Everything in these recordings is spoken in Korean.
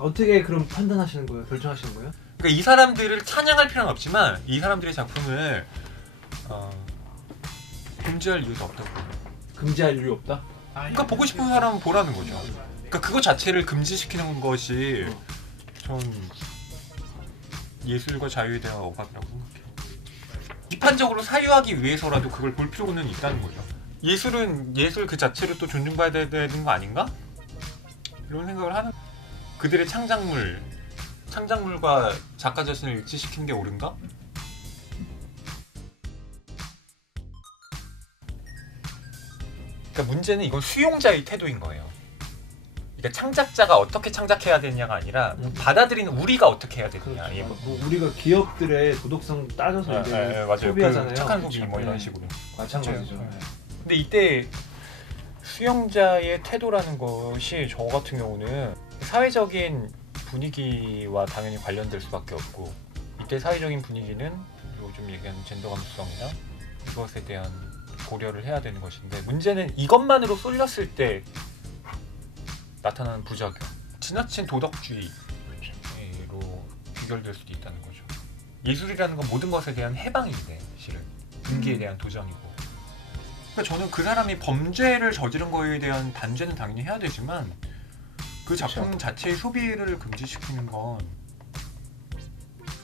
어떻게 그럼 판단하시는 거예요? 결정하시는 거예요? 그러니까 이 사람들을 찬양할 필요는 없지만 이 사람들의 작품을 금지할 이유도 없다고. 금지할 이유 없다? 그러니까 보고 싶은 사람은 보라는 거죠. 그러니까 그거 자체를 금지시키는 것이 전 예술과 자유에 대한 억압이라고 생각해요. 비판적으로 사유하기 위해서라도 그걸 볼 필요는 있다는 거죠. 예술은 예술 그 자체로 또 존중받아야 되는 거 아닌가? 이런 생각을 하는. 그들의 창작물과 작가 자신을 일치시키는 게 옳은가? 그러니까 문제는 이건 수용자의 태도인 거예요. 그러니까 창작자가 어떻게 창작해야 되냐가 아니라 받아들이는 우리가 어떻게 해야 되느냐. 그렇죠. 뭐 우리가 기업들의 도덕성 따져서 이제 소비하잖아요. 그 착한 소비 뭐 이런 식으로. 마찬가지죠. 근데 이때 수용자의 태도라는 것이 저 같은 경우는 사회적인 분위기와 당연히 관련될 수밖에 없고, 이때 사회적인 분위기는 요즘 얘기하는 젠더 감수성이나 이것에 대한 고려를 해야 되는 것인데, 문제는 이것만으로 쏠렸을 때 나타나는 부작용, 지나친 도덕주의로 귀결될 수도 있다는 거죠. 예술이라는 건 모든 것에 대한 해방인데 실은 분기에 대한 도전이고. 그러니까 저는 그 사람이 범죄를 저지른 거에 대한 단죄는 당연히 해야 되지만 그 작품 그렇죠. 자체의 소비를 금지시키는 건,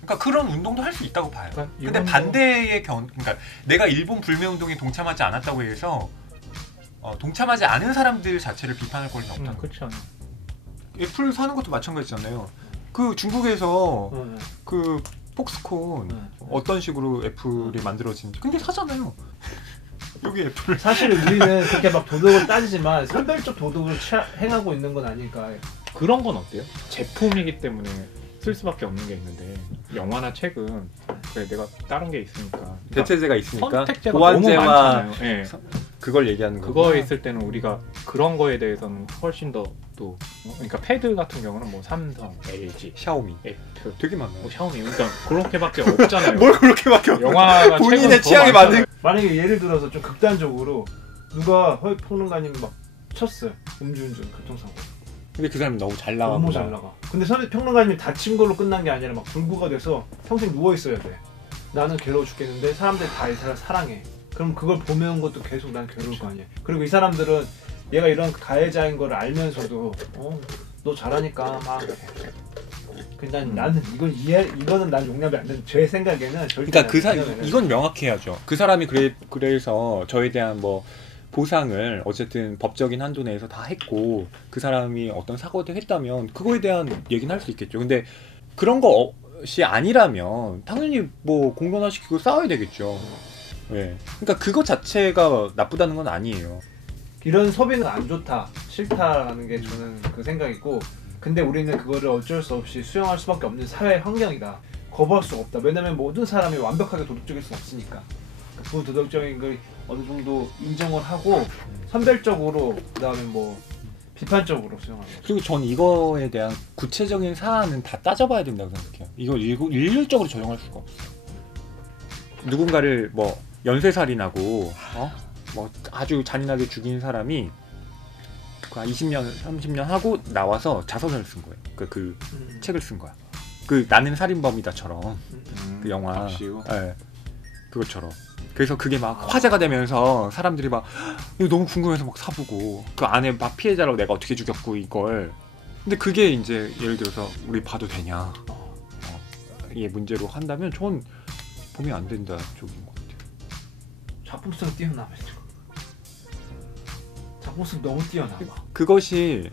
그러니까 그런 운동도 할 수 있다고 봐요. 그러니까 근데 반대의 그러니까 내가 일본 불매운동에 동참하지 않았다고 해서 동참하지 않은 사람들 자체를 비판할 권리는 없다는 거죠. 그렇죠. 애플 사는 것도 마찬가지잖아요. 그 중국에서 그 폭스콘 어떤 식으로 애플이 만들어진지 근데 사잖아요. 여기 애플. 사실 우리는 그렇게 막 도덕을 따지지만 선별적 도덕을 행하고 있는 건 아닐까. 그런 건 어때요? 제품이기 때문에 쓸 수밖에 없는 게 있는데 영화나 책은 그래 내가 다른 게 있으니까 대체제가 있으니까 선택제가 너무 많잖아요. 네. 그걸 얘기하는 거예요. 그거에 있을 때는 우리가 그런 거에 대해서는 훨씬 더 또 그러니까 패드 같은 경우는 뭐 삼성, LG, 샤오미, 애플 되게 많아요. 뭐 샤오미 그러니까 그렇게밖에 없잖아요. 뭘 그렇게밖에 없어. 영화가 본인의 취향에 맞는. 만약에 예를 들어서 좀 극단적으로 누가 허위평론가님 막 쳤어요. 음주운전 교통사고. 근데 그 사람이 너무 잘 나가. 너무 잘 나가. 근데 평론가님이 다친 걸로 끝난 게 아니라 막 불구가 돼서 평생 누워 있어야 돼. 나는 괴로워 죽겠는데 사람들이 다 이 사람 사랑해. 그럼 그걸 보면 것도 계속 난 괴로울 거 아니야. 그리고 이 사람들은 얘가 이런 가해자인 걸 알면서도 너 잘하니까 막. 나는 이거는 난 용납이 안 되는. 제 생각에는 절대. 그러니까 이건 명확해야죠. 그 사람이 그래서 저에 대한 뭐 보상을 어쨌든 법적인 한도 내에서 다 했고 그 사람이 어떤 사고를 했다면 그거에 대한 얘기는 할 수 있겠죠. 근데 그런 것이 아니라면 당연히 뭐 공론화시키고 싸워야 되겠죠. 네. 그러니까 그거 자체가 나쁘다는 건 아니에요. 이런 소비는 안 좋다, 싫다라는 게 저는 그 생각이고, 근데 우리는 그거를 어쩔 수 없이 수용할 수밖에 없는 사회 환경이다. 거부할 수가 없다. 왜냐면 모든 사람이 완벽하게 도덕적일 수 없으니까. 그 도덕적인 걸 어느 정도 인정을 하고 선별적으로, 그다음에 뭐 비판적으로 수용하는 거죠. 그리고 전 이거에 대한 구체적인 사안은 다 따져봐야 된다고 생각해요. 이거 일률적으로 적용할 수가 없어요. 누군가를 뭐 연쇄살인하고 뭐 아주 잔인하게 죽인 사람이 그 20년, 30년 하고 나와서 자서전을 쓴 거예요. 그 책을 쓴 거야. 그 나는 살인범이다처럼 그 영화. 네, 그것처럼. 그래서 그게 막 화제가 되면서 사람들이 막 이거 너무 궁금해서 막 사보고 그 안에 막 피해자라고 내가 어떻게 죽였고 이걸. 근데 그게 이제 예를 들어서 우리 봐도 되냐 이게 문제로 한다면 전 보면 안 된다 쪽인 것 같아요. 작품성 뛰어나면 작품성 너무 뛰어나. 그것이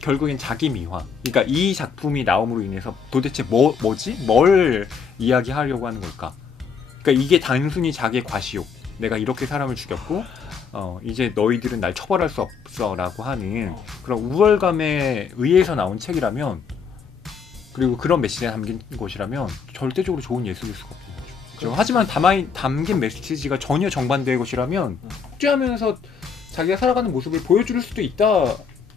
결국엔 자기 미화. 그러니까 이 작품이 나옴으로 인해서 도대체 뭐지? 뭘 이야기하려고 하는 걸까? 그러니까 이게 단순히 자기의 과시욕. 내가 이렇게 사람을 죽였고 이제 너희들은 날 처벌할 수 없어라고 하는 그런 우월감에 의해서 나온 책이라면, 그리고 그런 메시지가 담긴 것이라면 절대적으로 좋은 예술일 수가 없는 거죠. 그렇죠? 하지만 담긴 메시지가 전혀 정반대의 것이라면 복제하면서 자기가 살아가는 모습을 보여줄 수도 있다.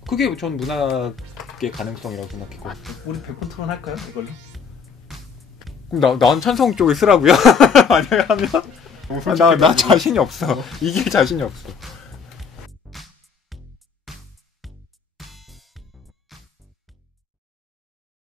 그게 전 문학의 가능성이라고 생각했고. 우리 100번 토론할까요? 이걸로? 그럼 난 찬성 쪽에 쓰라고요? 만약에 하면? 나 자신이 없어. 이길 자신이 없어.